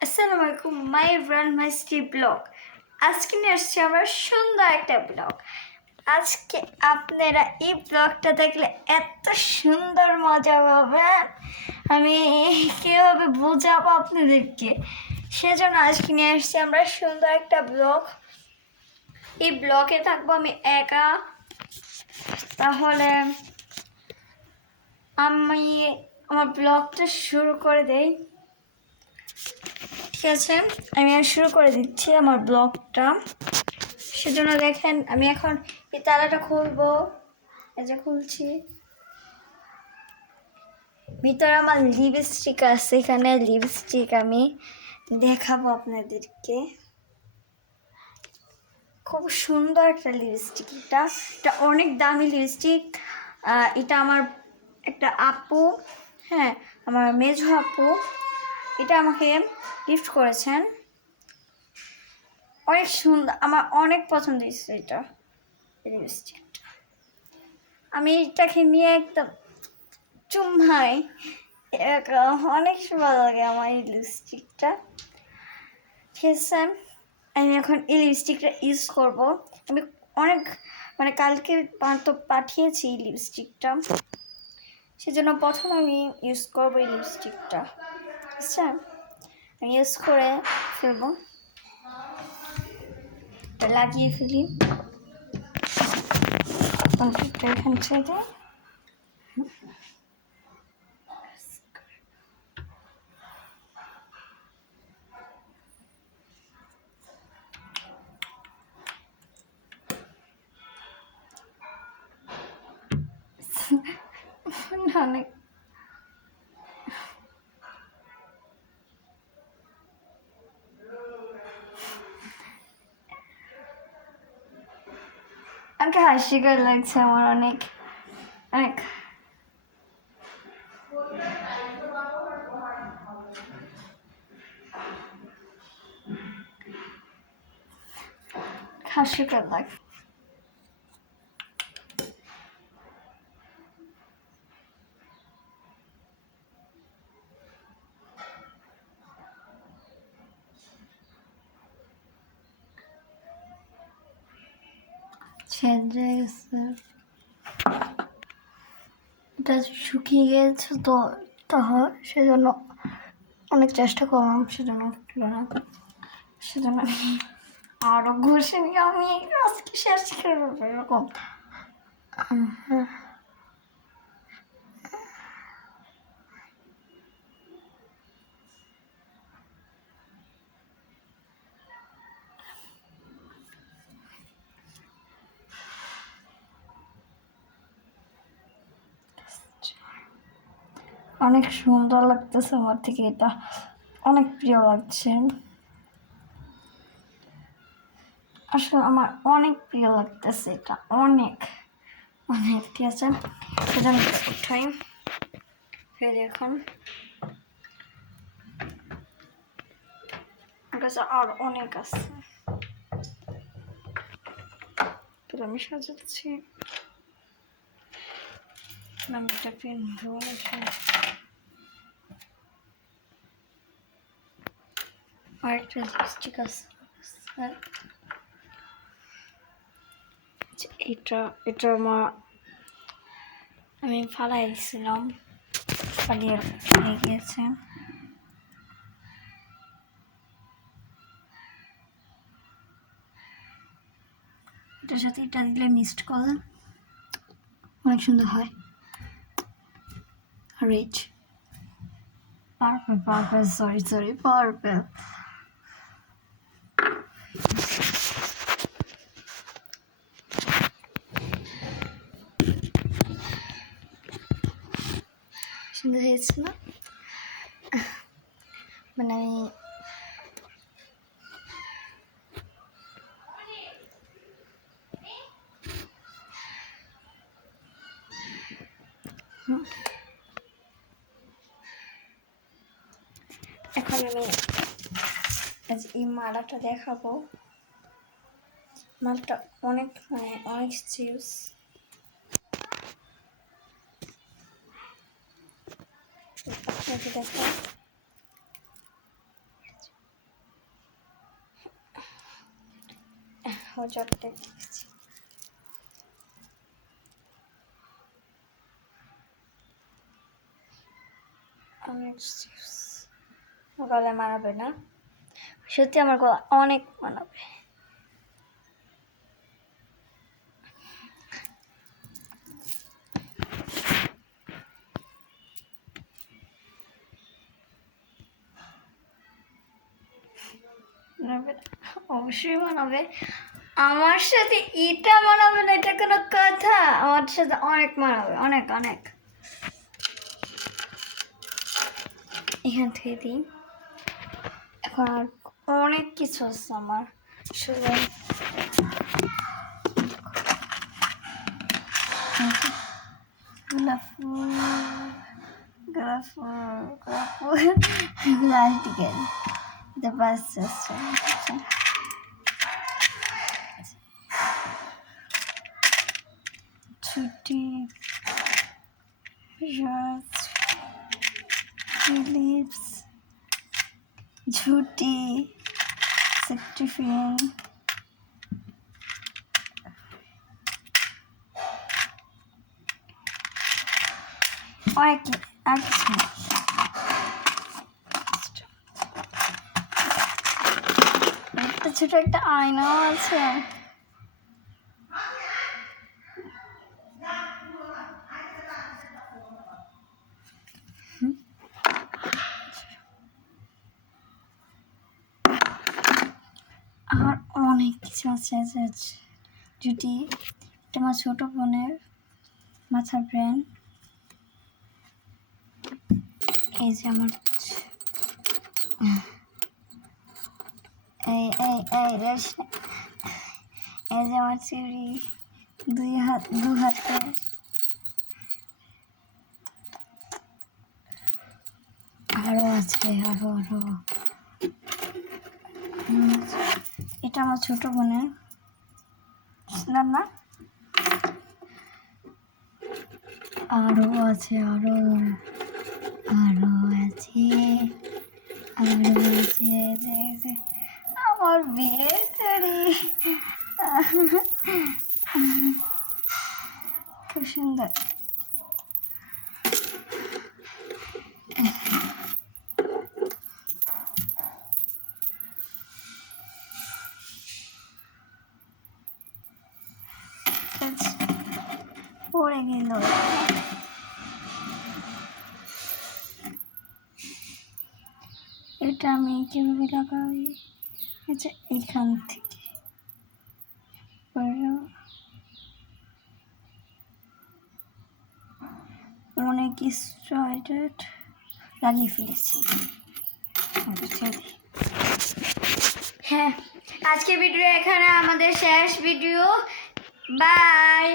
আসসালামু আলাইকুম মাই এভরিওয়ান মাই Steve blog. আজকে নিয়ে আসছি আমরা সুন্দর একটা ব্লগ। আজকে আপনারা এই ব্লগটা দেখলে এত সুন্দর মজা পাবেন, আমি কীভাবে বোঝাবো আপনাদেরকে। সেজন্য আজকে নিয়ে আসছি আমরা সুন্দর একটা ব্লগ। এই ব্লগে থাকবো আমি একা। তাহলে আমি আমার ব্লগটা শুরু করে দেই। ঠিক আছে, আমি আর শুরু করে দিচ্ছি আমার ব্লগটা। সেজন্য দেখেন আমি এখন এই তালাটা খুলবো। এই যে খুলছি, ভিতরে আমার লিপস্টিক আছে। এখানে লিপস্টিক আমি দেখাবো আপনাদেরকে। খুব সুন্দর একটা লিপস্টিক। এটা অনেক দামি লিপস্টিক। এটা আমার একটা আপু, হ্যাঁ আমার মেজো আপু, এটা আমাকে গিফট করেছেন। অনেক সুন্দর, আমার অনেক পছন্দ হয়েছে এটা লিপস্টিকটা। আমি এটাকে নিয়ে একদম চুম্মাই, অনেক ভালো লাগে আমার এই লিপস্টিকটা। ঠিক আছে, আমি এখন এই লিপস্টিকটা ইউজ করব। আমি অনেক কালকে তো পাঠিয়েছি এই লিপস্টিকটা, সেজন্য প্রথম আমি ইউজ করবো এই লিপস্টিকটা। আচ্ছা, আমি ইউজ করে ফেলবো, লাগিয়ে ফেলি এখান থেকে। অনেক আমাকে হাস্যকর লাগছে, আমার অনেক অনেক হাস্যকর লাগছে। ছেড়ে গেছে, এটা শুকিয়ে গেছে তো সেজন্য অনেক চেষ্টা করলাম, সেজন্য উঠলো না। সেজন্য আরও ঘষে নিয়ে আমি আজকে শেষ করে দেবো এরকম। অনেক সুন্দর লাগতেছে, আমার থেকে এটা অনেক প্রিয় লাগছে। আসলে আমার অনেক প্রিয় লাগতেছে এটা, অনেক অনেক। ঠিক আছে, সেজন্য উঠাই ফের। এখন আমার কাছে আর অনেক আছে, তো আমি সাজাচ্ছি। আমি এটা কিনবো, আরেকটা লিপস্টিক আছে। এটা এটা আমি ফালাই দিয়েছিলাম, ফালিয়ে হয়ে গিয়েছে। এটার সাথে এটা দিলে মিক্সড করলে অনেক সুন্দর হয়। Rich purple sorry purple. সুন্দর হয়েছে না? আমি এখন এই মালাটা দেখাবো। মালাটা অনেক অনেক চিউস। আপনাকে দেখা হজরটা দিয়েছি। গলায় মানাবে না, সত্যি আমার গলা অনেক মানাবে। অবশ্যই মানাবে, আমার সাথে এটা মানাবে না এটা কোনো কথা? আমার সাথে অনেক মানাবে, অনেক অনেক। এখান থেকে দিই। এখন আর অনেক কিছু আছে আমার, শুধু গোলাপ ফুল, গোলাপ ফুল, গোলাপ ফুল, লাল টিকেন, এটা বাস ছুটি, রোজ, লিপস, ঝুটি, সেক্টিফিন, অনেক আর কিছু না। একটা ছোট একটা আয়নাও আছে। আর অনেক কিছু আছে, জুটি, এটা আমার ছোট বোনের মাথার ব্রেন, এই যে আমার এই যে আমার চুড়ি, দু হাত করে, আরো আছে আরো। এটা আমার ছোট বোনের না, আরো আছে আরো আছে আমার বিয়ের শাড়ি, খুব সুন্দর। পড়ে গেল, এটা আমি কিভাবে লাগাই? আচ্ছা, এইখান থেকে অনেক স্ট্রাইটেড লাগিয়ে ফেলেছি। হ্যাঁ, আজকে ভিডিও এখানে আমাদের শেষ ভিডিও। বাই।